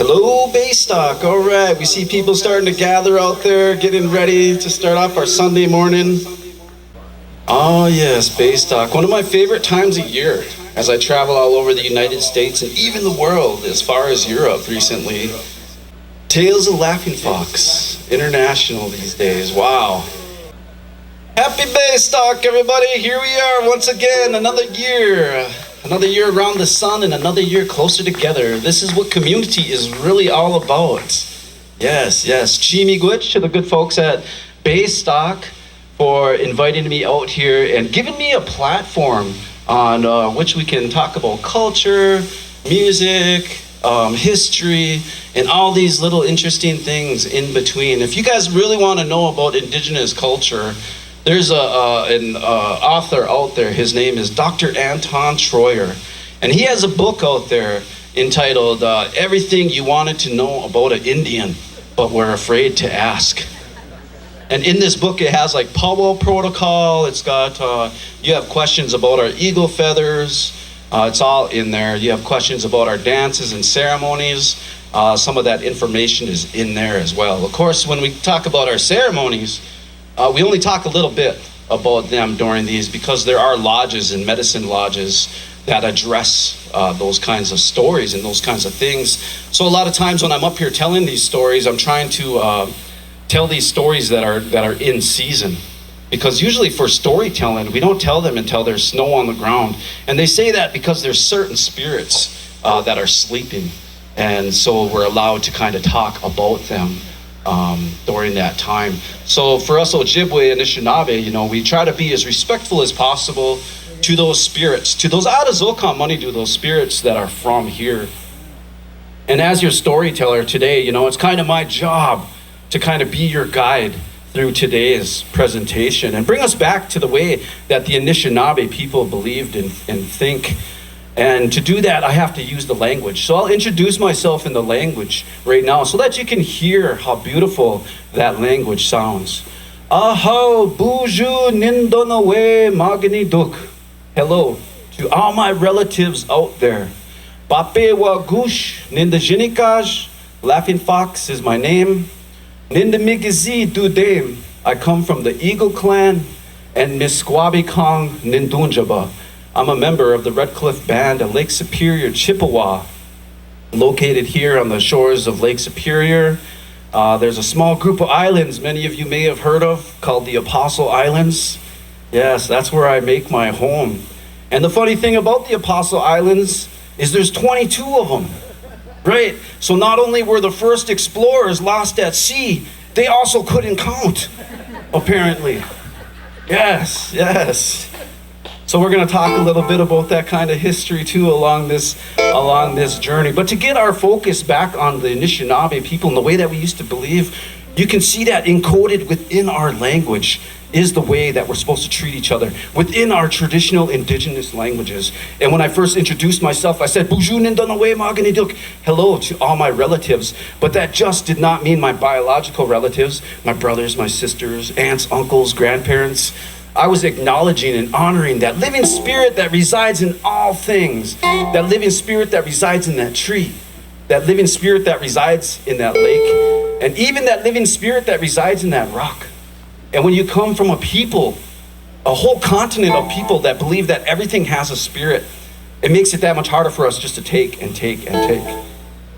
Hello, Baystock. All right, we see people starting to gather out there, getting ready to start off our Sunday morning. Oh yes, Baystock, one of my favorite times of year as I travel all over the United States and even the world as far as Europe recently. Tales of Laughing Fox, international these days, wow. Happy Baystock, everybody, here we are once again, another year around the sun and another year closer together. This is what community is really all about. Yes. Chimigwich to the good folks at Baystock for inviting me out here and giving me a platform on which we can talk about culture, music, history, and all these little interesting things in between. If you guys really want to know about indigenous culture, there's an author out there. His name is Dr. Anton Troyer, and he has a book out there entitled Everything You Wanted to Know About an Indian, But Were Afraid to Ask. And in this book, it has like powwow protocol. It's got, you have questions about our eagle feathers. It's all in there. You have questions about our dances and ceremonies. Some of that information is in there as well. Of course, when we talk about our ceremonies, we only talk a little bit about them during these because there are lodges and medicine lodges that address those kinds of stories and those kinds of things. So a lot of times when I'm up here telling these stories, I'm trying to tell these stories that are in season. Because usually for storytelling, we don't tell them until there's snow on the ground. And they say that because there's certain spirits that are sleeping. And so we're allowed to kind of talk about them during that time. So for us Ojibwe and Anishinaabe, we try to be as respectful as possible to those spirits, to those Adazokan money, to those spirits that are from here. And as your storyteller today, it's kind of my job to kind of be your guide through today's presentation and bring us back to the way that the Anishinaabe people believed and think. And to do that, I have to use the language. So I'll introduce myself in the language right now so that you can hear how beautiful that language sounds. Aho buju nindonawe magani duk. Hello to all my relatives out there. Bape wagush nindajinikaj. Laughing Fox is my name. Nindamigizi dudame. I come from the Eagle Clan and Misquabi Kong Nindunjaba. I'm a member of the Red Cliff Band at Lake Superior, Chippewa, located here on the shores of Lake Superior. There's a small group of islands many of you may have heard of called the Apostle Islands. Yes, that's where I make my home. And the funny thing about the Apostle Islands is there's 22 of them, right? So not only were the first explorers lost at sea, they also couldn't count, apparently. Yes. So we're going to talk a little bit about that kind of history too along this journey. But to get our focus back on the Anishinaabe people and the way that we used to believe, you can see that encoded within our language is the way that we're supposed to treat each other within our traditional indigenous languages. And when I first introduced myself, I said, hello to all my relatives. But that just did not mean my biological relatives, my brothers, my sisters, aunts, uncles, grandparents. I was acknowledging and honoring that living spirit that resides in all things, that living spirit that resides in that tree, that living spirit that resides in that lake, and even that living spirit that resides in that rock. And when you come from a people, a whole continent of people that believe that everything has a spirit, it makes it that much harder for us just to take and take and take.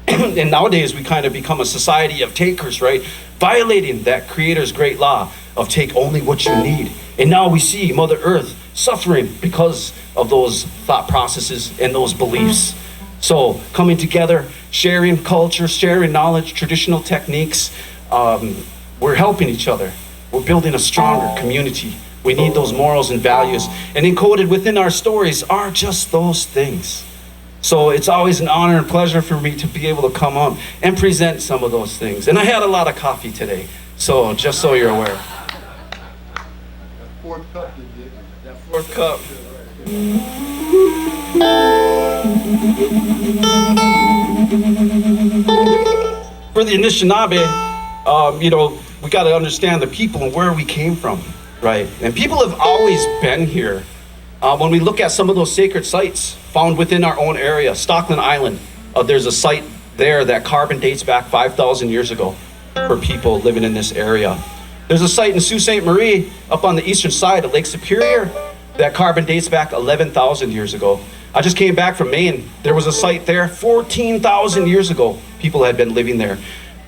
And nowadays we kind of become a society of takers, right? Violating that Creator's great law of take only what you need. And now we see Mother Earth suffering because of those thought processes and those beliefs. So coming together, sharing culture, sharing knowledge, traditional techniques, we're helping each other. We're building a stronger community. We need those morals and values. And encoded within our stories are just those things. So it's always an honor and pleasure for me to be able to come up and present some of those things. And I had a lot of coffee today, so just so you're aware. That fourth cup, that fourth cup. For the Anishinaabe, we got to understand the people and where we came from, right? And people have always been here. When we look at some of those sacred sites found within our own area, Stockland Island, there's a site there that carbon dates back 5,000 years ago for people living in this area. There's a site in Sault Ste. Marie up on the eastern side of Lake Superior that carbon dates back 11,000 years ago. I just came back from Maine. There was a site there 14,000 years ago. People had been living there.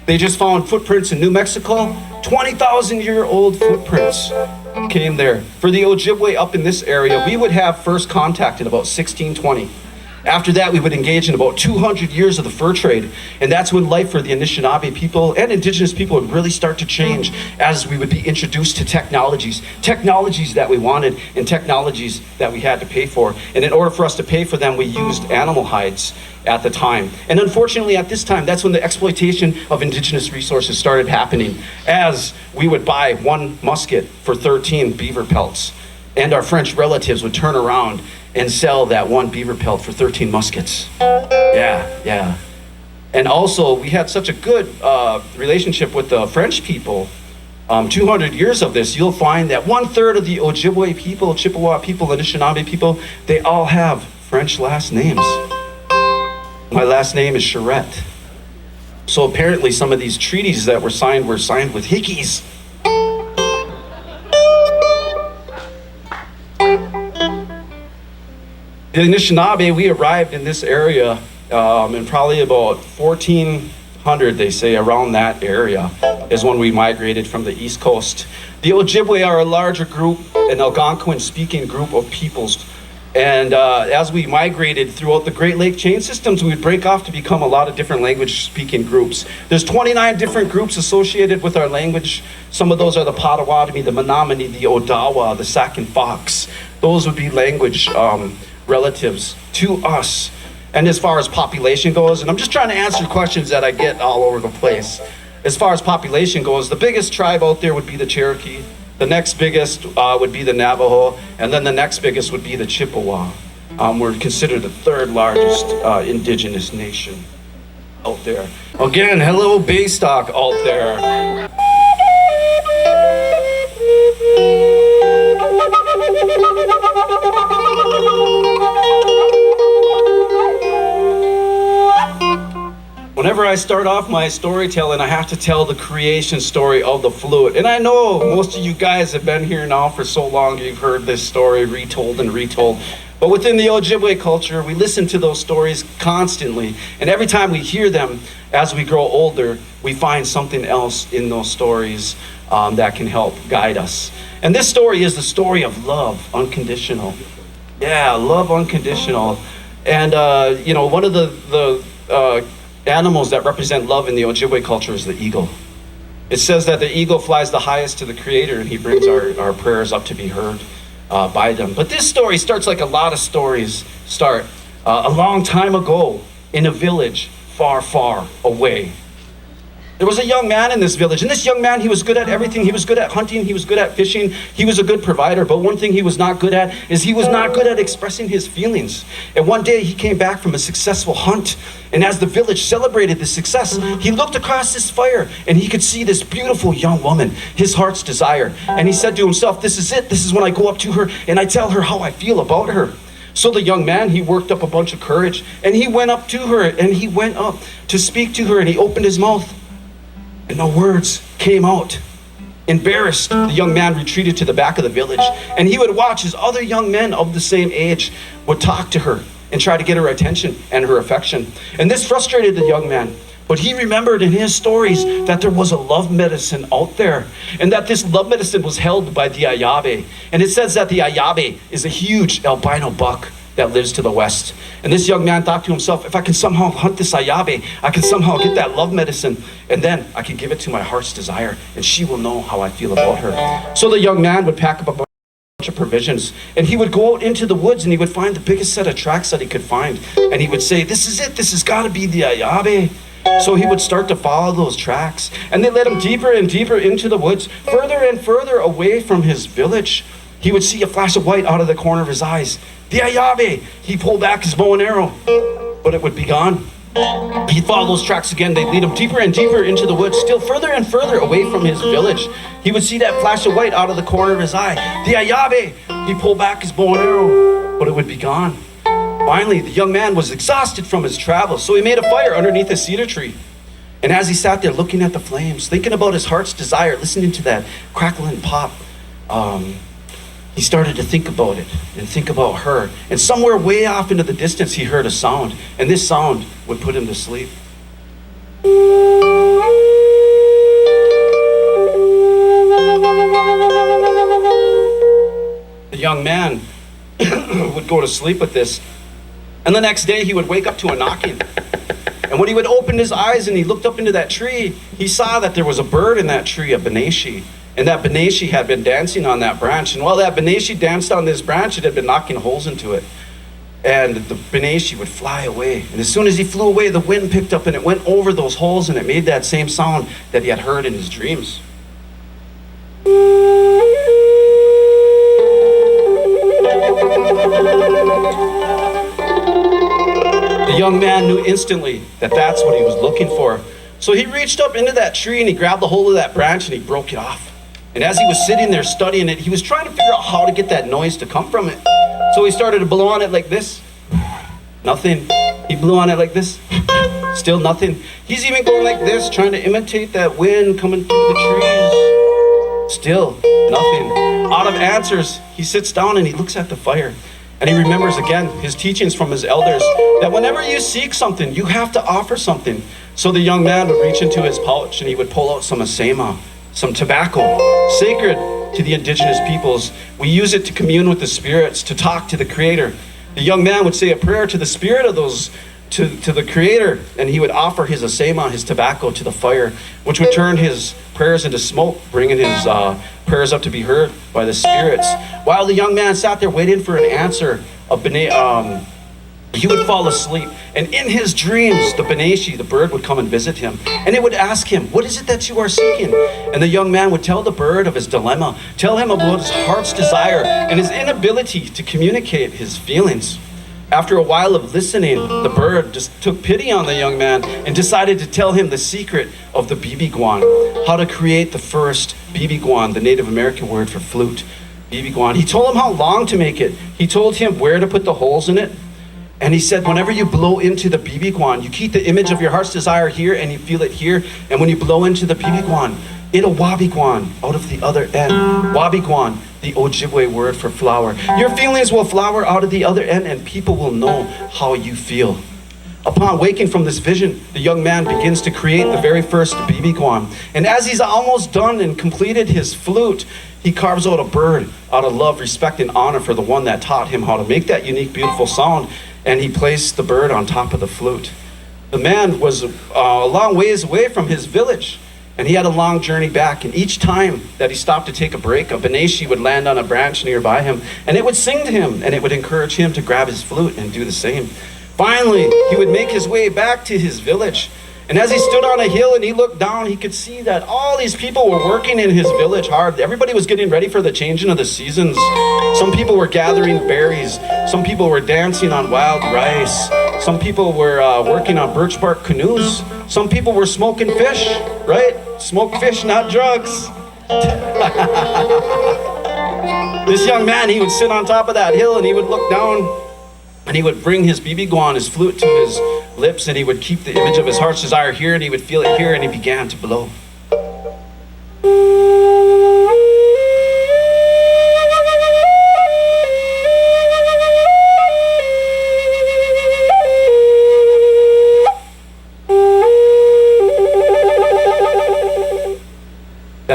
They just found footprints in New Mexico, 20,000-year-old footprints came there. For the Ojibwe up in this area, we would have first contact in about 1620. After that, we would engage in about 200 years of the fur trade. And that's when life for the Anishinaabe people and indigenous people would really start to change as we would be introduced to technologies that we wanted and technologies that we had to pay for. And in order for us to pay for them, we used animal hides at the time. And unfortunately, at this time, that's when the exploitation of indigenous resources started happening, as we would buy one musket for 13 beaver pelts. And our French relatives would turn around and sell that one beaver pelt for 13 muskets. Yeah. And also, we had such a good relationship with the French people. 200 years of this, you'll find that 1/3 of the Ojibwe people, Chippewa people, Anishinaabe people, they all have French last names. My last name is Charette. So apparently some of these treaties that were signed with hickeys. The Anishinaabe, we arrived in this area in probably about 1400, they say, around that area is when we migrated from the East Coast. The Ojibwe are a larger group, an Algonquin-speaking group of peoples. And as we migrated throughout the Great Lake chain systems, we would break off to become a lot of different language-speaking groups. There's 29 different groups associated with our language. Some of those are the Potawatomi, the Menominee, the Odawa, the Sac and Fox. Those would be language relatives to us. And as far as population goes, and I'm just trying to answer questions that I get all over the place. As far as population goes, the biggest tribe out there would be the Cherokee. The next biggest would be the Navajo, and then the next biggest would be the Chippewa. We're considered the third largest indigenous nation out there. Again, hello Baystock out there. Whenever I start off my storytelling, I have to tell the creation story of the flute. And I know most of you guys have been here now for so long, you've heard this story retold and retold. But within the Ojibwe culture, we listen to those stories constantly. And every time we hear them, as we grow older, we find something else in those stories that can help guide us. And this story is the story of love, unconditional. Yeah, love unconditional. And, one of the animals that represent love in the Ojibwe culture is the eagle. It says that the eagle flies the highest to the Creator, and he brings our prayers up to be heard by them. But this story starts like a lot of stories start. A long time ago in a village far, far away. There was a young man in this village, and this young man, he was good at everything. He was good at hunting, he was good at fishing, he was a good provider, but one thing he was not good at is he was not good at expressing his feelings. And one day he came back from a successful hunt, and as the village celebrated the success, he looked across this fire and he could see this beautiful young woman, his heart's desire. And he said to himself, this is it. This is when I go up to her and I tell her how I feel about her. So the young man, he worked up a bunch of courage and he went up to her and he went up to speak to her, and he opened his mouth and no words came out. Embarrassed, the young man retreated to the back of the village, and he would watch as other young men of the same age would talk to her and try to get her attention and her affection. And this frustrated the young man. But he remembered in his stories that there was a love medicine out there, and that this love medicine was held by the Ayabe. And it says that the Ayabe is a huge albino buck that lives to the west. And this young man thought to himself, if I can somehow hunt this Ayabe, I can somehow get that love medicine, and then I can give it to my heart's desire, and she will know how I feel about her. So the young man would pack up a bunch of provisions, and he would go out into the woods, and he would find the biggest set of tracks that he could find, and he would say, this is it, this has got to be the Ayabe. So he would start to follow those tracks, and they led him deeper and deeper into the woods, further and further away from his village. He would see a flash of white out of the corner of his eyes. The Ayabe! He pulled back his bow and arrow, but it would be gone. He'd follow those tracks again. They'd lead him deeper and deeper into the woods, still further and further away from his village. He would see that flash of white out of the corner of his eye. The Ayabe! He pulled back his bow and arrow, but it would be gone. Finally, the young man was exhausted from his travels, so he made a fire underneath a cedar tree. And as he sat there looking at the flames, thinking about his heart's desire, listening to that crackle and pop, he started to think about it and think about her. And somewhere way off into the distance, he heard a sound. And this sound would put him to sleep. The young man would go to sleep with this. And the next day, he would wake up to a knocking. And when he would open his eyes and he looked up into that tree, he saw that there was a bird in that tree, a Beneshi. And that Beneshi had been dancing on that branch. And while that Beneshi danced on this branch, it had been knocking holes into it. And the Beneshi would fly away. And as soon as he flew away, the wind picked up and it went over those holes and it made that same sound that he had heard in his dreams. The young man knew instantly that that's what he was looking for. So he reached up into that tree and he grabbed the hold of that branch and he broke it off. And as he was sitting there studying it, he was trying to figure out how to get that noise to come from it. So he started to blow on it like this. Nothing. He blew on it like this. Still nothing. He's even going like this, trying to imitate that wind coming through the trees. Still nothing. Out of answers, he sits down and he looks at the fire. And he remembers again his teachings from his elders that whenever you seek something, you have to offer something. So the young man would reach into his pouch and he would pull out some asema, some tobacco, sacred to the indigenous peoples. We use it to commune with the spirits, to talk to the Creator. The young man would say a prayer to the spirit of those, to the Creator, and he would offer his asema, his tobacco, to the fire, which would turn his prayers into smoke, bringing his prayers up to be heard by the spirits. While the young man sat there waiting for an answer, he would fall asleep. And in his dreams, the Beneshi, the bird, would come and visit him. And it would ask him, what is it that you are seeking? And the young man would tell the bird of his dilemma, tell him about his heart's desire and his inability to communicate his feelings. After a while of listening, the bird just took pity on the young man and decided to tell him the secret of the bibiguan, how to create the first bibiguan, the Native American word for flute, bibiguan. He told him how long to make it. He told him where to put the holes in it. And he said, whenever you blow into the bibiguan, you keep the image of your heart's desire here and you feel it here. And when you blow into the bibiguan, it'll wabiguan out of the other end. Wabiguan, the Ojibwe word for flower. Your feelings will flower out of the other end and people will know how you feel. Upon waking from this vision, the young man begins to create the very first bibiguan. And as he's almost done and completed his flute, he carves out a bird out of love, respect, and honor for the one that taught him how to make that unique, beautiful sound. And he placed the bird on top of the flute. The man was a long ways away from his village, and he had a long journey back. And each time that he stopped to take a break, a Beneshi would land on a branch nearby him, and it would sing to him, and it would encourage him to grab his flute and do the same. Finally, he would make his way back to his village. And as he stood on a hill and he looked down, he could see that all these people were working in his village hard. Everybody was getting ready for the changing of the seasons. Some people were gathering berries. Some people were dancing on wild rice. Some people were working on birch bark canoes. Some people were smoking fish, right? Smoke fish, not drugs. This young man, he would sit on top of that hill and he would look down and he would bring his bibiguan, his flute, to his lips, and he would keep the image of his heart's desire here, and he would feel it here, and he began to blow.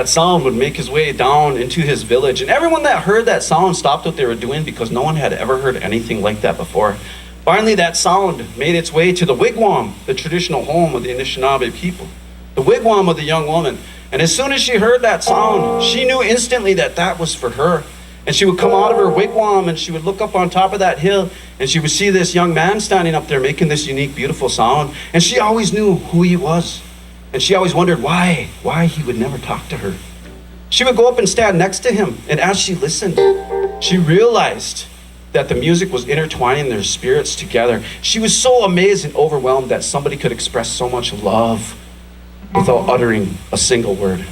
that sound would make his way down into his village. And everyone that heard that sound stopped what they were doing because no one had ever heard anything like that before. Finally, that sound made its way to the wigwam, the traditional home of the Anishinaabe people, the wigwam of the young woman. And as soon as she heard that sound, she knew instantly that that was for her. And she would come out of her wigwam and she would look up on top of that hill and she would see this young man standing up there making this unique, beautiful sound. And she always knew who he was. And she always wondered why he would never talk to her. She would go up and stand next to him. And as she listened, she realized that the music was intertwining their spirits together. She was so amazed and overwhelmed that somebody could express so much love without uttering a single word.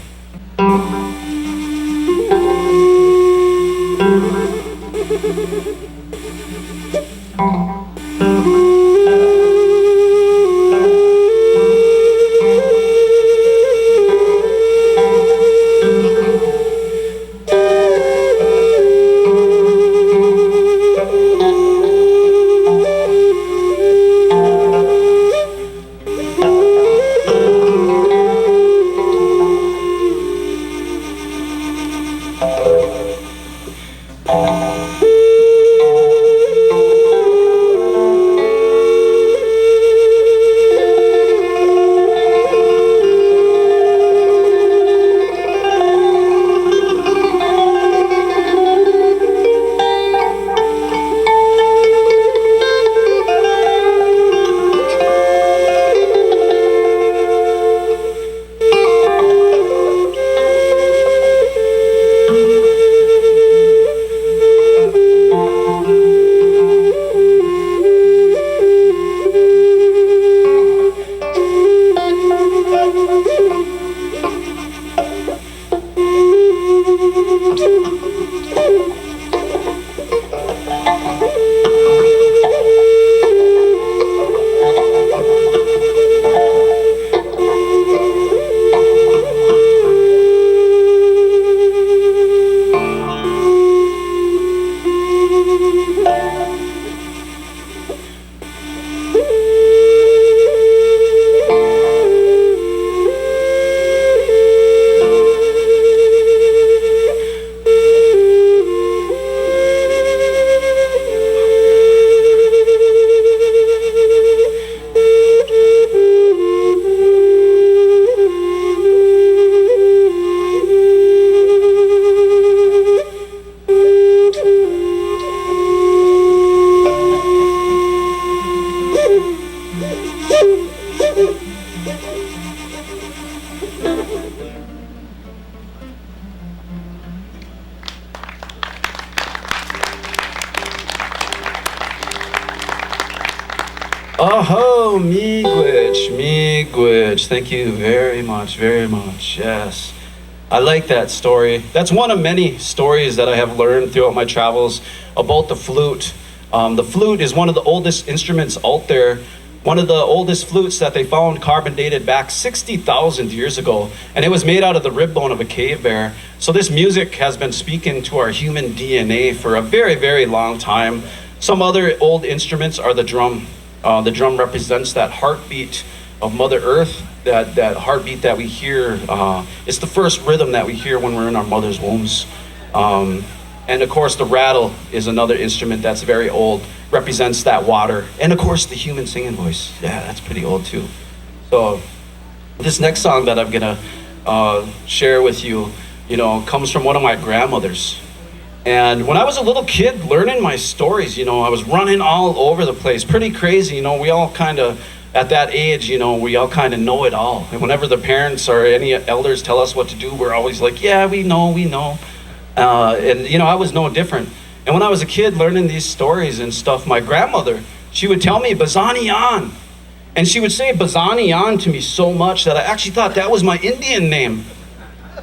Oh, miigwech. Thank you very much, yes. I like that story. That's one of many stories that I have learned throughout my travels about the flute. The flute is one of the oldest instruments out there, one of the oldest flutes that they found carbon dated back 60,000 years ago. And it was made out of the rib bone of a cave bear. So this music has been speaking to our human DNA for a very, very long time. Some other old instruments are the drum. The drum represents that heartbeat of Mother Earth, that heartbeat that we hear. It's the first rhythm that we hear when we're in our mother's wombs. And of course, the rattle is another instrument that's very old, represents that water. And of course, the human singing voice. Yeah, that's pretty old too. So this next song that I'm gonna share with you, comes from one of my grandmothers. And when I was a little kid learning my stories, I was running all over the place, pretty crazy. We all kind of, at that age, we all kind of know it all. And whenever the parents or any elders tell us what to do, we're always like, yeah, we know. And I was no different. And when I was a kid learning these stories and stuff, my grandmother, she would tell me, Bazanian. And she would say Bazanian to me so much that I actually thought that was my Indian name.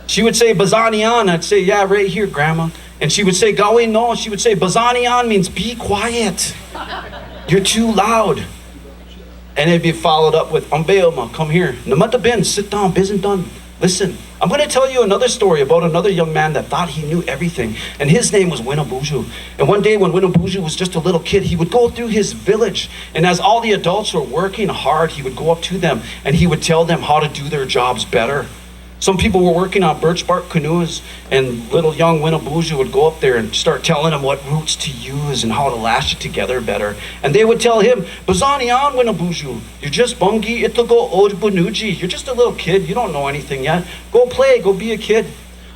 She would say Bazanian. I'd say, yeah, right here, Grandma. And she would say, Gawi, no. She would say, Bazanian means be quiet. You're too loud. And it'd be followed up with, Umbeoma, come here. Namata bin, sit down, isn't done. Listen, I'm going to tell you another story about another young man that thought he knew everything. And his name was Winnabuju. And one day when Winnabuju was just a little kid, he would go through his village. And as all the adults were working hard, he would go up to them and he would tell them how to do their jobs better. Some people were working on birch bark canoes, and little young Winnebuju would go up there and start telling him what roots to use and how to lash it together better. And they would tell him, Bazani on Winnebuju, you're just bungi itago ojbunuji. You're just a little kid, you don't know anything yet. Go play, go be a kid.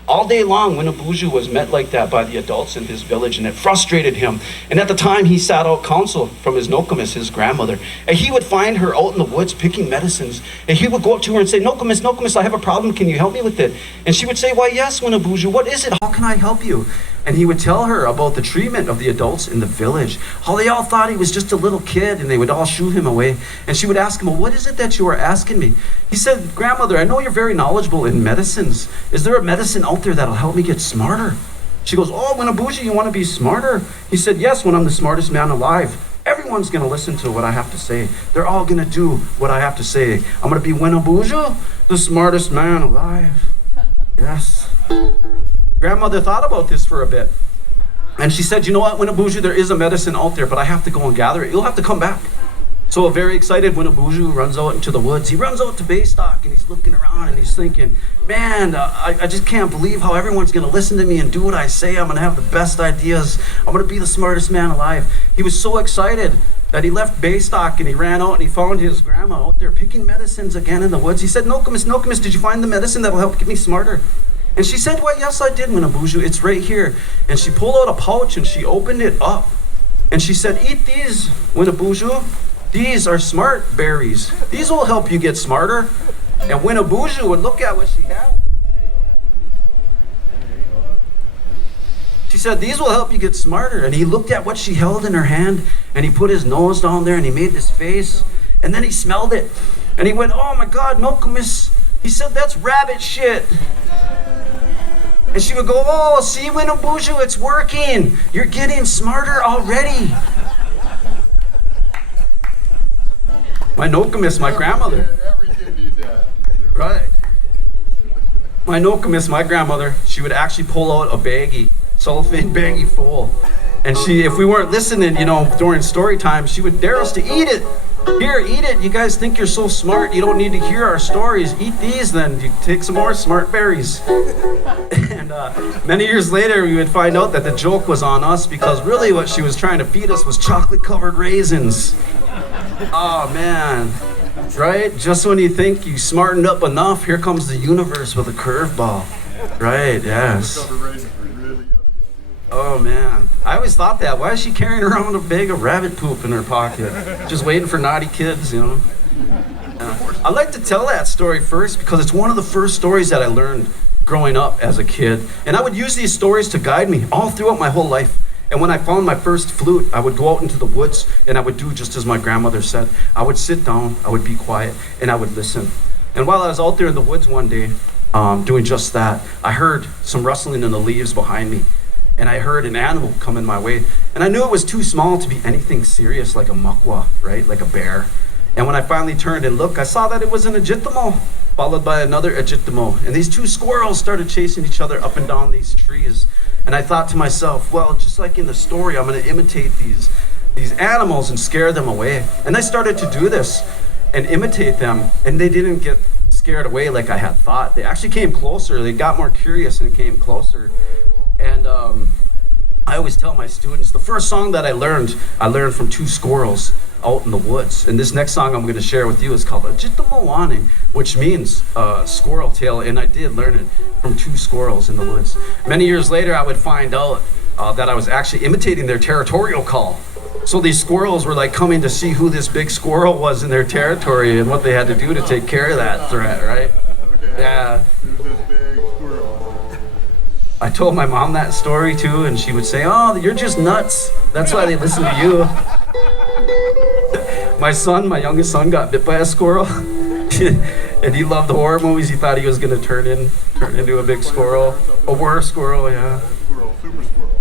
All day long, Winnebuju was met like that by the adults in his village, and it frustrated him. And at the time, he sought out counsel from his Nokomis, his grandmother. And he would find her out in the woods picking medicines. And he would go up to her and say, Nokomis, Nokomis, I have a problem. Can you help me with it? And she would say, why, yes, Winnebuju, what is it? How can I help you? And he would tell her about the treatment of the adults in the village, how they all thought he was just a little kid, and they would all shoo him away. And she would ask him, well, what is it that you are asking me? He said, grandmother, I know you're very knowledgeable in medicines. Is there a medicine out there that'll help me get smarter? She goes, oh, Winnebuju, you want to be smarter? He said, yes, when I'm the smartest man alive. Everyone's going to listen to what I have to say. They're all going to do what I have to say. I'm going to be Winnebuju, the smartest man alive. Yes. Grandmother thought about this for a bit. And she said, you know what, Winnebuju, there is a medicine out there, but I have to go and gather it. You'll have to come back. So a very excited Winnebuju runs out into the woods. He runs out to Baystock, and he's looking around, and he's thinking, man, I just can't believe how everyone's going to listen to me and do what I say. I'm going to have the best ideas. I'm going to be the smartest man alive. He was so excited that he left Baystock, and he ran out, and he found his grandma out there picking medicines again in the woods. He said, Nokomis, Nokomis, did you find the medicine that'll help get me smarter? And she said, well, yes, I did, Winnebuju. It's right here. And she pulled out a pouch, and she opened it up. And she said, eat these, Winnebuju. These are smart berries. These will help you get smarter. And Winnebuju would look at what she had. She said, these will help you get smarter. And he looked at what she held in her hand, and he put his nose down there, and he made this face. And then he smelled it. And he went, oh, my God, Nokomis. He said, that's rabbit shit. And she would go, oh, see, Winnebuju, it's working. You're getting smarter already. My Nokomis, my grandmother. Every kid needs that. Right. My Nokomis, my grandmother, she would actually pull out a baggie, cellophane baggie full. And she, if we weren't listening, during story time, she would dare us to eat it. Here, eat it. You guys think you're so smart. You don't need to hear our stories. Eat these then. You take some more smart berries. And many years later, we would find out that the joke was on us, because really what she was trying to feed us was chocolate-covered raisins. Oh, man. Right? Just when you think you smartened up enough, here comes the universe with a curveball. Right, yes. Oh, man. I always thought that. Why is she carrying around a bag of rabbit poop in her pocket? Just waiting for naughty kids, I like to tell that story first because it's one of the first stories that I learned growing up as a kid. And I would use these stories to guide me all throughout my whole life. And when I found my first flute, I would go out into the woods and I would do just as my grandmother said. I would sit down, I would be quiet, and I would listen. And while I was out there in the woods one day, doing just that, I heard some rustling in the leaves behind me. And I heard an animal coming my way. And I knew it was too small to be anything serious, like a muckwa, right? Like a bear. And when I finally turned and looked, I saw that it was an Ojibwe, followed by another Ojibwe. And these two squirrels started chasing each other up and down these trees. And I thought to myself, well, just like in the story, I'm going to imitate these animals and scare them away. And I started to do this and imitate them. And they didn't get scared away like I had thought. They actually came closer. They got more curious and came closer. And I always tell my students, the first song that I learned from two squirrels out in the woods. And this next song I'm going to share with you is called Ojibwe, which means squirrel tail. And I did learn it from two squirrels in the woods. Many years later, I would find out that I was actually imitating their territorial call. So these squirrels were like coming to see who this big squirrel was in their territory and what they had to do to take care of that threat, right? Okay. Yeah. There's this big squirrel. I told my mom that story too, and she would say, oh, you're just nuts. That's why they listen to you. My youngest son got bit by a squirrel. And he loved horror movies. He thought he was going to turn into a big squirrel. A were squirrel, yeah. Squirrel, super squirrel.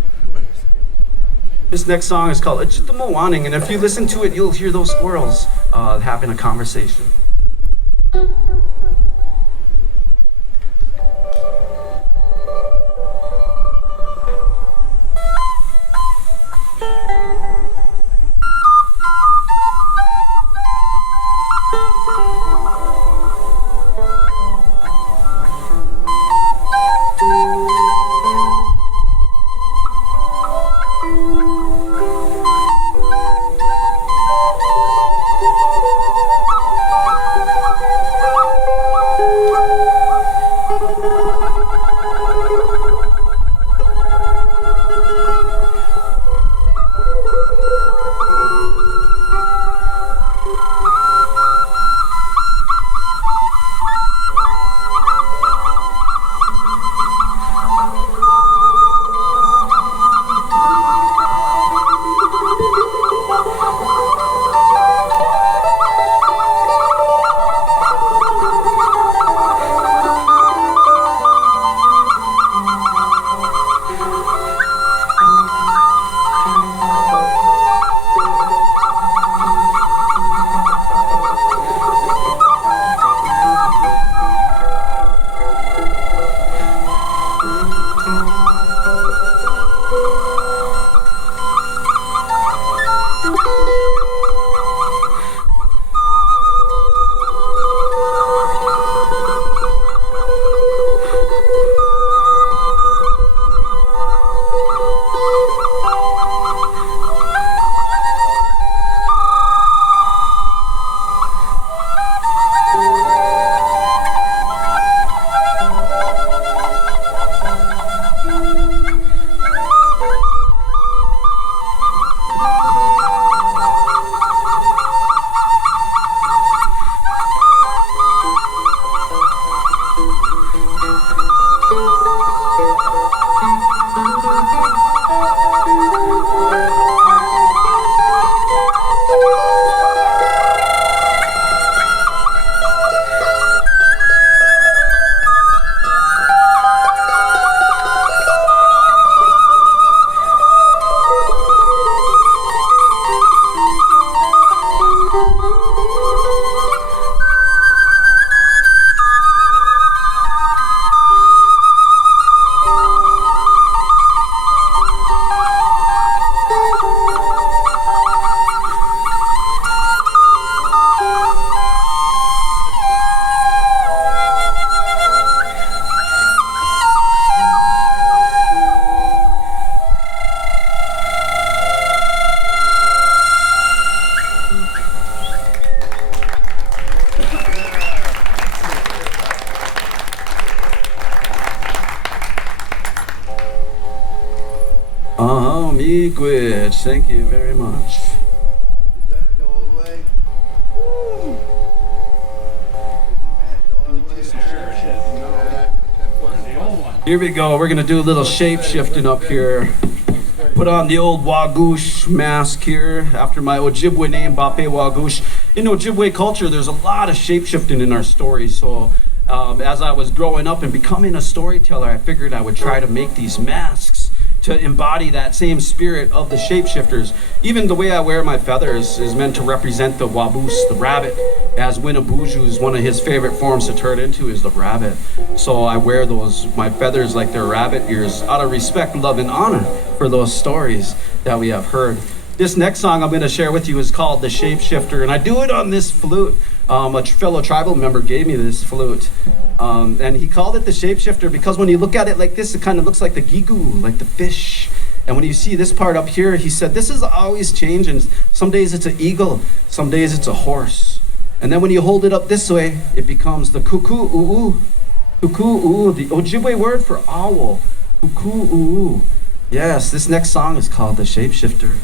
This next song is called Ojibwe, and if you listen to it, you'll hear those squirrels having a conversation. Language. Thank you very much. Here we go. We're gonna do a little shape shifting up here. Put on the old Wagoosh mask here after my Ojibwe name, Bape Wagoosh. In Ojibwe culture, there's a lot of shape shifting in our stories. So as I was growing up and becoming a storyteller, I figured I would try to make these masks to embody that same spirit of the shapeshifters. Even the way I wear my feathers is meant to represent the Waboos, the rabbit, as Winnebuju's one of his favorite forms to turn into is the rabbit. So I wear my feathers like they're rabbit ears out of respect, love, and honor for those stories that we have heard. This next song I'm going to share with you is called The Shapeshifter, and I do it on this flute. A fellow tribal member gave me this flute, and he called it the shapeshifter because when you look at it like this, it kind of looks like the gigu, like the fish. And when you see this part up here, he said, this is always changing. Some days it's an eagle, some days it's a horse. And then when you hold it up this way, it becomes the kuku-uu. Kuku-uu, the Ojibwe word for owl. Kuku-uu. Yes, this next song is called The Shapeshifter.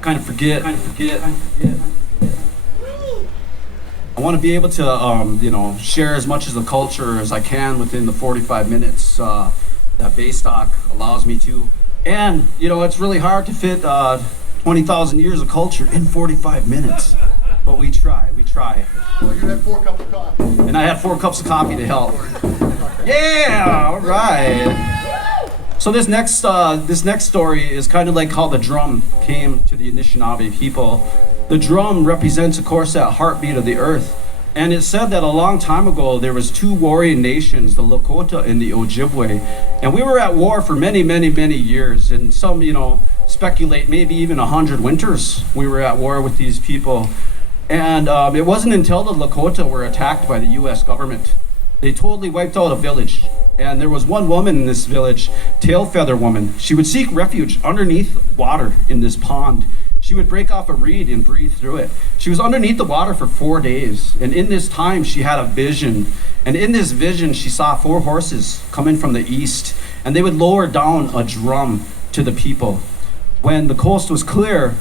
Kind of forget. I want to be able to, share as much of the culture as I can within the 45 minutes that Baystock allows me to. And, it's really hard to fit 20,000 years of culture in 45 minutes. But we try. Well, you had 4 cups of coffee. And I had 4 cups of coffee to help. Yeah, all right. So this next story is kind of like how the drum came to the Anishinaabe people. The drum represents, of course, that heartbeat of the earth. And it's said that a long time ago, there was 2 warring nations, the Lakota and the Ojibwe. And we were at war for many, many, many years. And some, speculate maybe even 100 winters we were at war with these people. And it wasn't until the Lakota were attacked by the U.S. government. They totally wiped out a village. And there was one woman in this village, Tail Feather Woman. She would seek refuge underneath water in this pond. She would break off a reed and breathe through it. She was underneath the water for 4 days. And in this time, she had a vision. And in this vision, she saw 4 horses coming from the east. And they would lower down a drum to the people. when the coast was clear,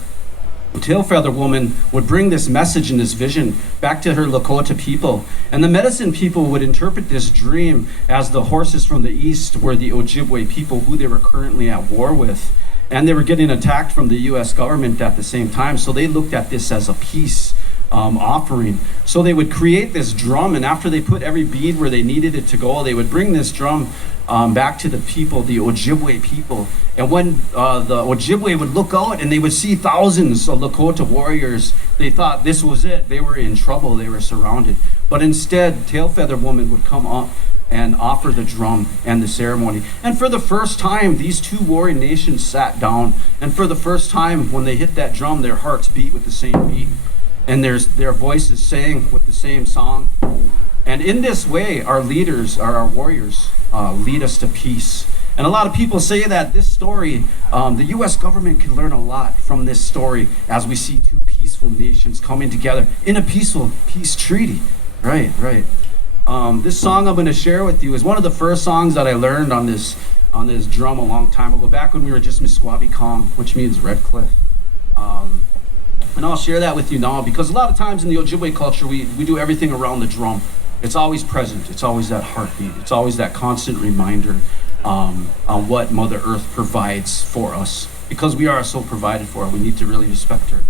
the tail feather woman would bring this message and this vision back to her Lakota people. And the medicine people would interpret this dream as the horses from the east were the Ojibwe people who they were currently at war with. And they were getting attacked from the US government at the same time. So they looked at this as a peace offering. So they would create this drum, and after they put every bead where they needed it to go, they would bring this drum back to the people, the Ojibwe people. And when the Ojibwe would look out and they would see thousands of Lakota warriors, they thought this was it. They were in trouble. They were surrounded. But instead, Tail Feather Woman would come up and offer the drum and the ceremony. And for the first time, these two warring nations sat down. And for the first time, when they hit that drum, their hearts beat with the same beat. And their voices sang with the same song. And in this way, our leaders, our warriors, lead us to peace. And a lot of people say that this story, the U.S. government can learn a lot from this story as we see two peaceful nations coming together in a peaceful peace treaty. Right. This song I'm going to share with you is one of the first songs that I learned on this drum a long time ago, back when we were just Misquabi Kong, which means Red Cliff. And I'll share that with you now because a lot of times in the Ojibwe culture, we do everything around the drum. It's always present. It's always that heartbeat. It's always that constant reminder on what Mother Earth provides for us. Because we are so provided for, we need to really respect her.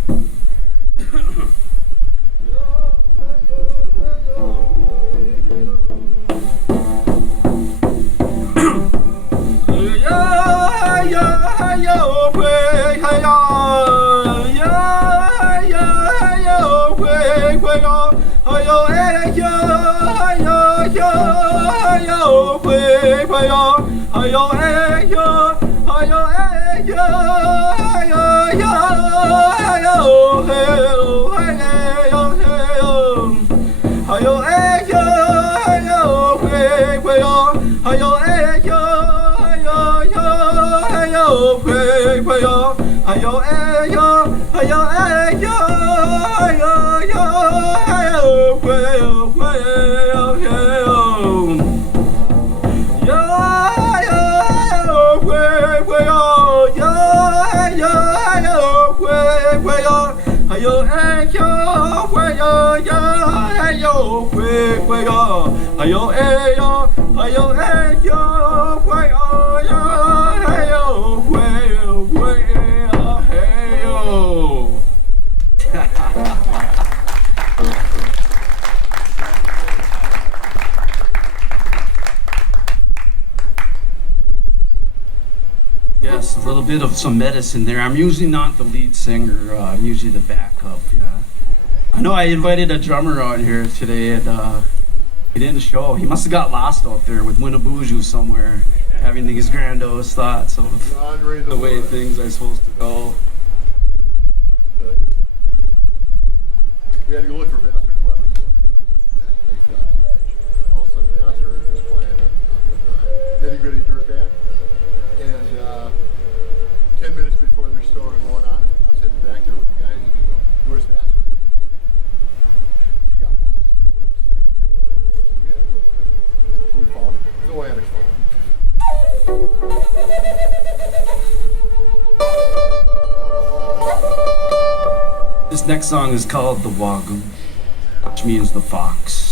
Yes, a little bit of some medicine there. I'm usually not the lead singer. I'm usually the backup, yeah. I know I invited a drummer out here today, and he didn't show. He must have got lost out there with Winnebuju somewhere, having these grandiose thoughts of the way things are supposed to go. We had to go look for Vassar Clemens once. All of a sudden, Vassar is just playing with Nitty Gritty Dirt Band. And 10 minutes before their story going on, I'm sitting back there with the guys and they go, "Where's Vassar?" He got lost in the woods. So we had to go there. We found him. Phil Anderson found him. This next song is called The Wagoo, which means the fox.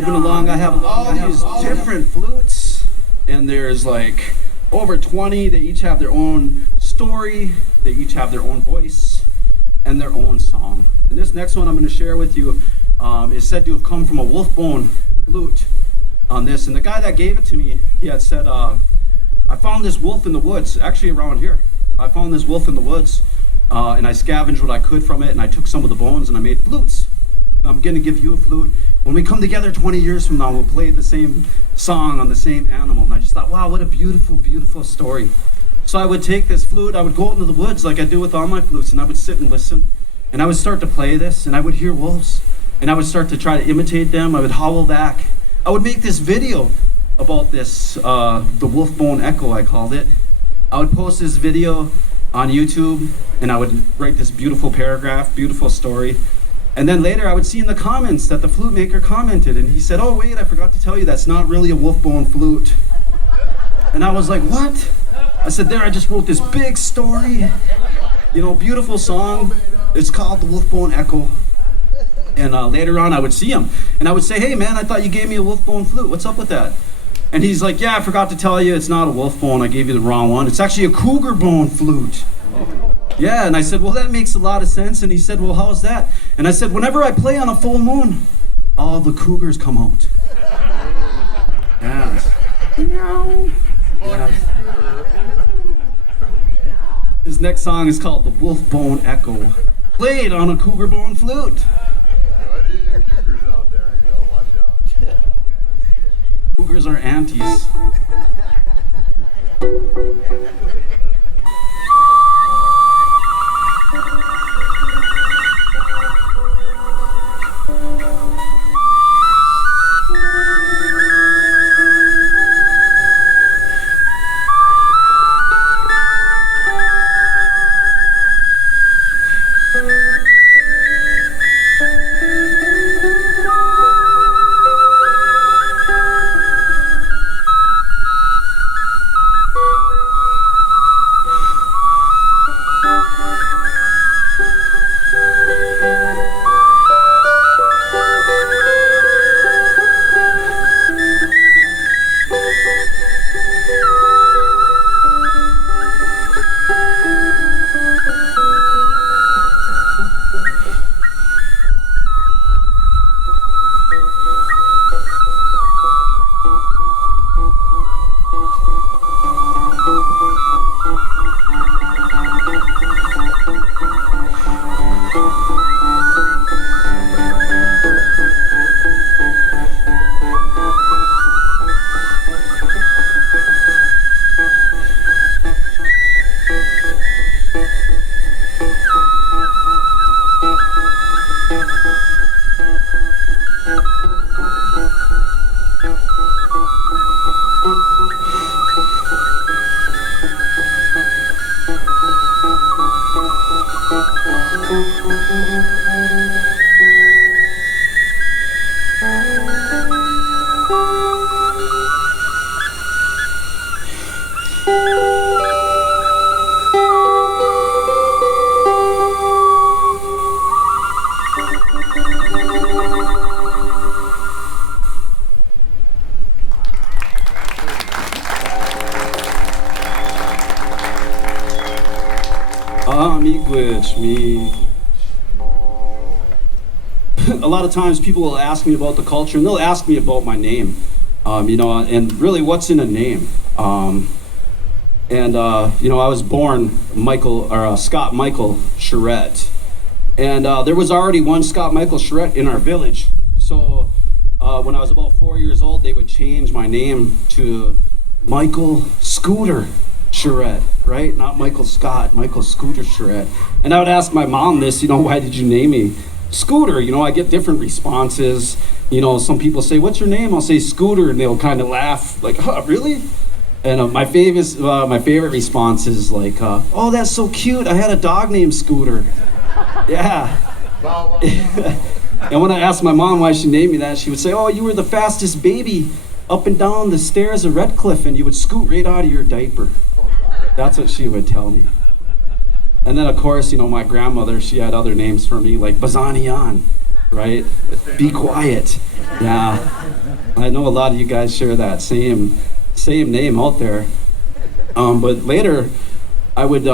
moving along. I have all these different flutes, and there's like over 20. They each have their own story. They each have their own voice and their own song. And this next one I'm going to share with you is said to have come from a wolf bone flute on this. And the guy that gave it to me, he had said, I found this wolf in the woods, actually around here. I found this wolf in the woods, and I scavenged what I could from it, and I took some of the bones and I made flutes. I'm going to give you a flute. When we come together 20 years from now, we'll play the same song on the same animal. And I just thought, wow, what a beautiful, beautiful story. So I would take this flute, I would go out into the woods like I do with all my flutes, and I would sit and listen. And I would start to play this, and I would hear wolves, and I would start to try to imitate them. I would howl back. I would make this video about this, the wolf bone echo, I called it. I would post this video on YouTube, and I would write this beautiful paragraph, beautiful story. And then later I would see in the comments that the flute maker commented, and he said, oh wait, I forgot to tell you, that's not really a wolf bone flute. And I was like, what? I said, there, I just wrote this big story, you know, beautiful song. It's called the wolf bone echo. And later on I would see him, and I would say, hey man, I thought you gave me a wolf bone flute. What's up with that? And he's like, yeah, I forgot to tell you, it's not a wolf bone. I gave you the wrong one. It's actually a cougar bone flute. Yeah, and I said, well, that makes a lot of sense. And he said, well, how's that? And I said, whenever I play on a full moon, all the cougars come out. Yes. Yes. His next song is called The Wolf Bone Echo, played on a cougar bone flute. Any of you cougars out there, you know, watch out. Cougars are aunties. Me. A lot of times people will ask me about the culture, and they'll ask me about my name, you know, and really what's in a name. You know, I was born Scott Michael Charette, and there was already one Scott Michael Charette in our village. So when I was about 4 years old, they would change my name to Michael Scooter Charette, right? Not Michael Scott, Michael Scooter Charette. And I would ask my mom this, you know, why did you name me Scooter? You know, I get different responses. You know, some people say, what's your name? I'll say Scooter, and they'll kind of laugh, like, huh, really? And my favorite response is like, oh, that's so cute. I had a dog named Scooter. Yeah. And when I asked my mom why she named me that, she would say, oh, you were the fastest baby up and down the stairs of Redcliffe, and you would scoot right out of your diaper. That's what she would tell me. And then, of course, you know, my grandmother, she had other names for me, like Bazanian. right? Be quiet. Yeah. I know a lot of you guys share that same name out there. But later, I would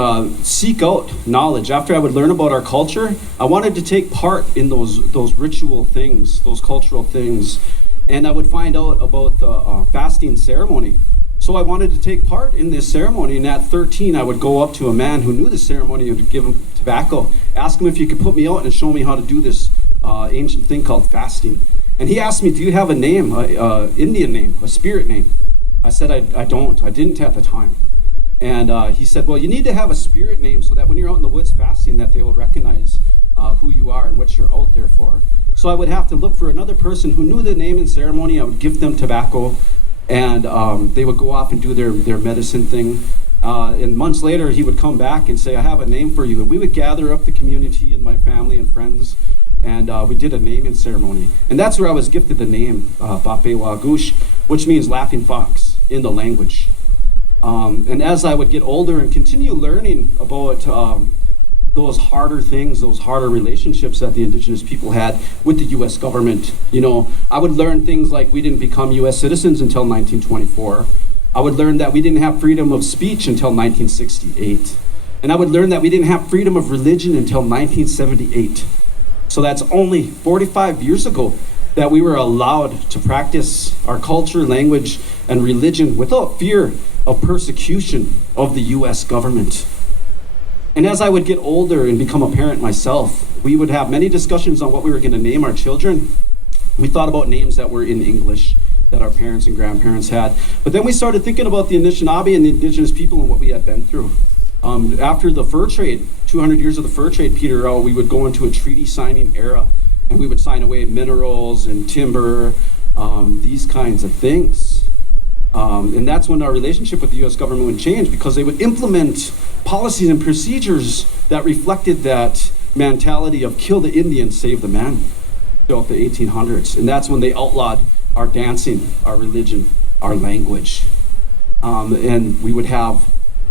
seek out knowledge. After I would learn about our culture, I wanted to take part in those ritual things, those cultural things. And I would find out about the fasting ceremony. So I wanted to take part in this ceremony. And at 13, I would go up to a man who knew the ceremony and give him tobacco, ask him if he could put me out and show me how to do this ancient thing called fasting. And he asked me, do you have a name, Indian name, a spirit name? I said, I don't. I didn't at the time. And he said, well, you need to have a spirit name so that when you're out in the woods fasting that they will recognize who you are and what you're out there for. So I would have to look for another person who knew the name and ceremony. I would give them tobacco, and they would go off and do their medicine thing. And months later, he would come back and say, I have a name for you. And we would gather up the community and my family and friends, and we did a naming ceremony. And that's where I was gifted the name Bape Wagush, which means laughing fox in the language. And as I would get older and continue learning about those harder things, those harder relationships that the indigenous people had with the U.S. government, I would learn things like we didn't become U.S. citizens until 1924. I would learn that we didn't have freedom of speech until 1968. And I would learn that we didn't have freedom of religion until 1978. So that's only 45 years ago that we were allowed to practice our culture, language, and religion without fear of persecution of the U.S. government. And as I would get older and become a parent myself, we would have many discussions on what we were going to name our children. We thought about names that were in English that our parents and grandparents had. But then we started thinking about the Anishinaabe and the indigenous people and what we had been through. After the fur trade, 200 years of the fur trade, Peter, we would go into a treaty signing era, and we would sign away minerals and timber, these kinds of things. And that's when our relationship with the U.S. government would change, because they would implement policies and procedures that reflected that mentality of kill the Indian, save the man, throughout the 1800s. And that's when they outlawed our dancing, our religion, our language. And we would have,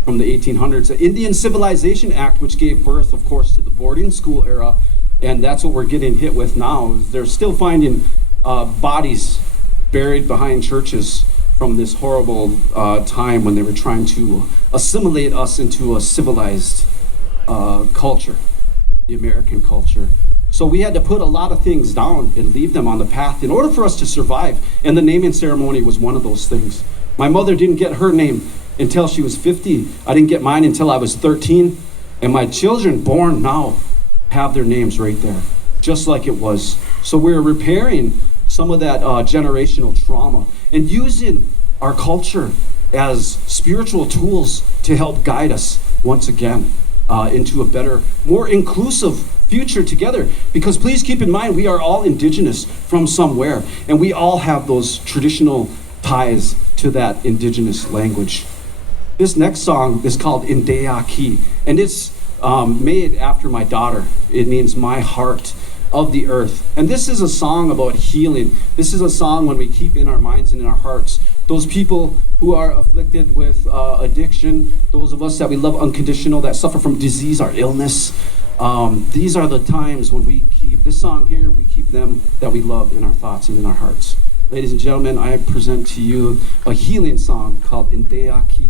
from the 1800s, the Indian Civilization Act, which gave birth, of course, to the boarding school era. And that's what we're getting hit with now. They're still finding bodies buried behind churches from this horrible time when they were trying to assimilate us into a civilized culture, the American culture. So we had to put a lot of things down and leave them on the path in order for us to survive. And the naming ceremony was one of those things. My mother didn't get her name until she was 50. I didn't get mine until I was 13. And my children born now have their names right there, just like it was. So we're repairing some of that generational trauma and using our culture as spiritual tools to help guide us once again into a better, more inclusive future together. Because please keep in mind, we are all indigenous from somewhere, and we all have those traditional ties to that indigenous language. This next song is called Indeaki, and it's made after my daughter. It means my heart of the earth. And this is a song about healing. This is a song when we keep in our minds and in our hearts those people who are afflicted with addiction, those of us that we love unconditional, that suffer from disease or illness. These are the times when we keep this song here, we keep them that we love in our thoughts and in our hearts. Ladies and gentlemen, I present to you a healing song called Indeaki.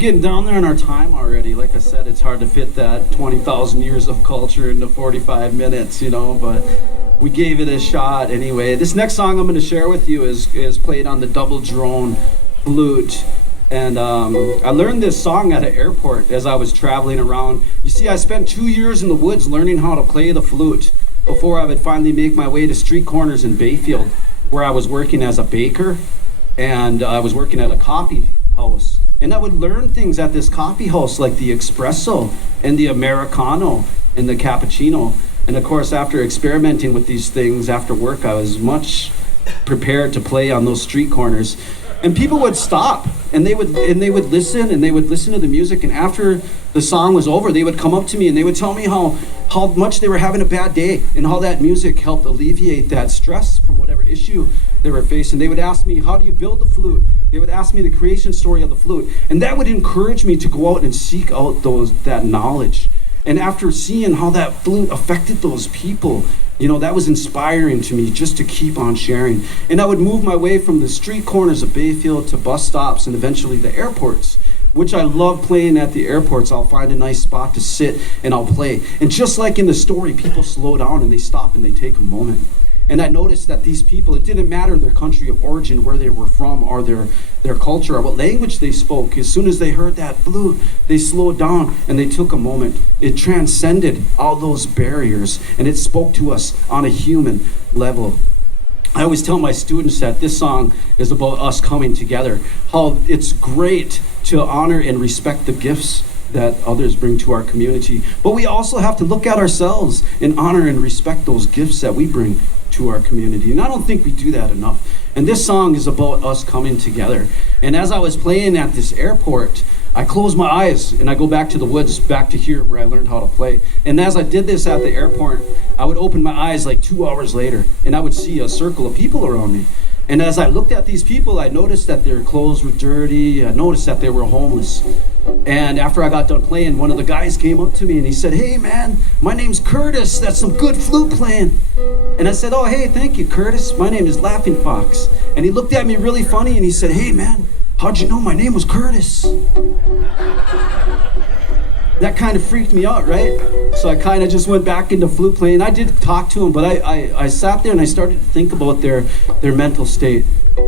getting down there in our time already. Like I said, it's hard to fit that 20,000 years of culture into 45 minutes, but we gave it a shot anyway. This next song I'm going to share with you is played on the double drone flute. And I learned this song at an airport as I was traveling around. You see, I spent 2 years in the woods learning how to play the flute before I would finally make my way to street corners in Bayfield, where I was working as a baker, and I was working at a coffee house. And I would learn things at this coffee house like the espresso and the Americano and the cappuccino. And of course, after experimenting with these things after work, I was much prepared to play on those street corners. And people would stop and they would listen to the music, and after the song was over, they would come up to me and they would tell me how much they were having a bad day and how that music helped alleviate that stress from whatever issue they were facing. They would ask me, how do you build the flute? They would ask me the creation story of the flute, and that would encourage me to go out and seek out that knowledge. And after seeing how that flute affected those people, that was inspiring to me just to keep on sharing. And I would move my way from the street corners of Bayfield to bus stops and eventually the airports, which I love playing at the airports. I'll find a nice spot to sit and I'll play. And just like in the story, people slow down and they stop and they take a moment. And I noticed that these people, it didn't matter their country of origin, where they were from, or their culture, or what language they spoke. As soon as they heard that flute, they slowed down and they took a moment. It transcended all those barriers, and it spoke to us on a human level. I always tell my students that this song is about us coming together, how it's great to honor and respect the gifts that others bring to our community. But we also have to look at ourselves and honor and respect those gifts that we bring to our community. And I don't think we do that enough. And this song is about us coming together. And as I was playing at this airport, I close my eyes and I go back to the woods, back to here where I learned how to play. And as I did this at the airport, I would open my eyes like 2 hours later and I would see a circle of people around me. And as I looked at these people, I noticed that their clothes were dirty. I noticed that they were homeless. And after I got done playing, one of the guys came up to me and he said, "Hey man, my name's Curtis. That's some good flute playing." And I said, "Oh, hey, thank you, Curtis. My name is Laughing Fox." And he looked at me really funny and he said, "Hey man, how'd you know my name was Curtis?" That kind of freaked me out, right? So I kind of just went back into flute playing. I did talk to him, but I sat there and I started to think about their mental state.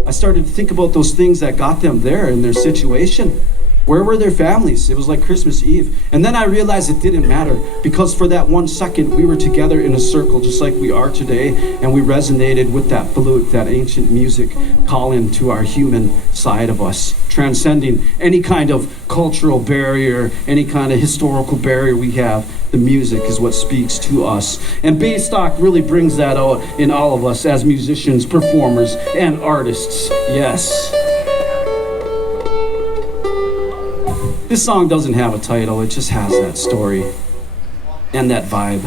I started to think about those things that got them there in their situation. Where were their families? It was like Christmas Eve. And then I realized it didn't matter, because for that 1 second we were together in a circle just like we are today, and we resonated with that flute, that ancient music calling to our human side of us, transcending any kind of cultural barrier, any kind of historical barrier we have. The music is what speaks to us. And Baystock really brings that out in all of us as musicians, performers, and artists. Yes. This song doesn't have a title, it just has that story and that vibe.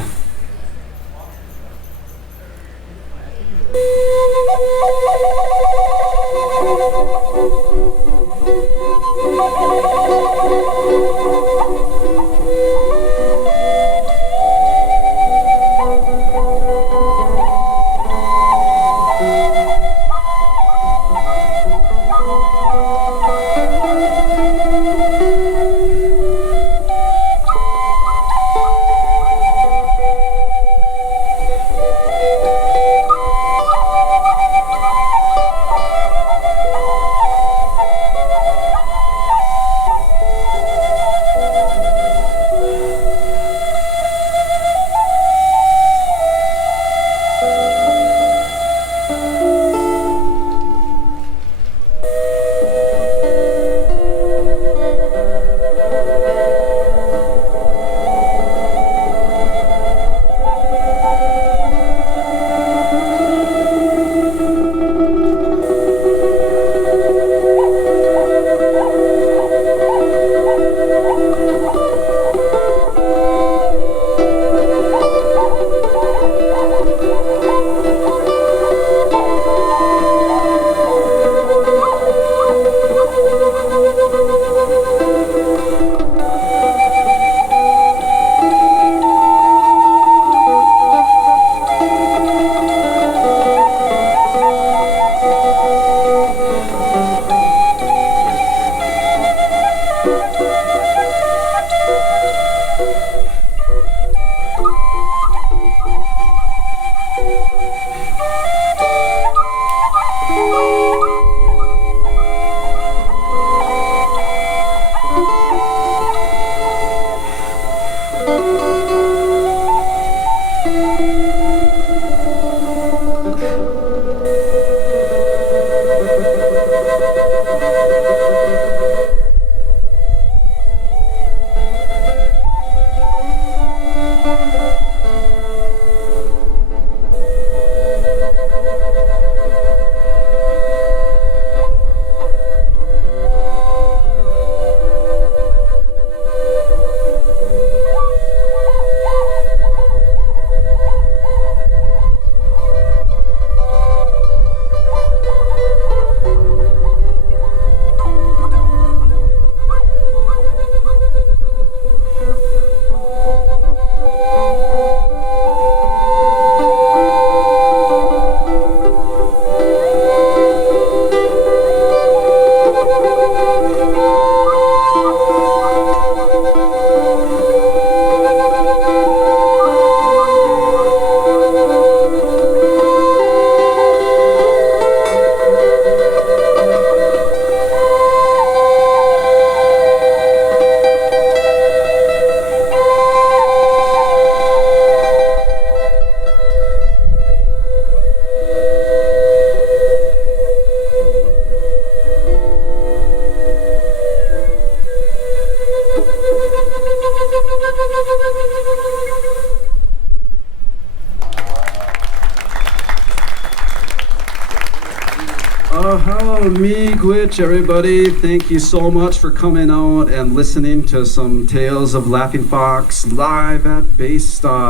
Hello, miigwech, everybody. Thank you so much for coming out and listening to some tales of Laughing Fox live at Baystock.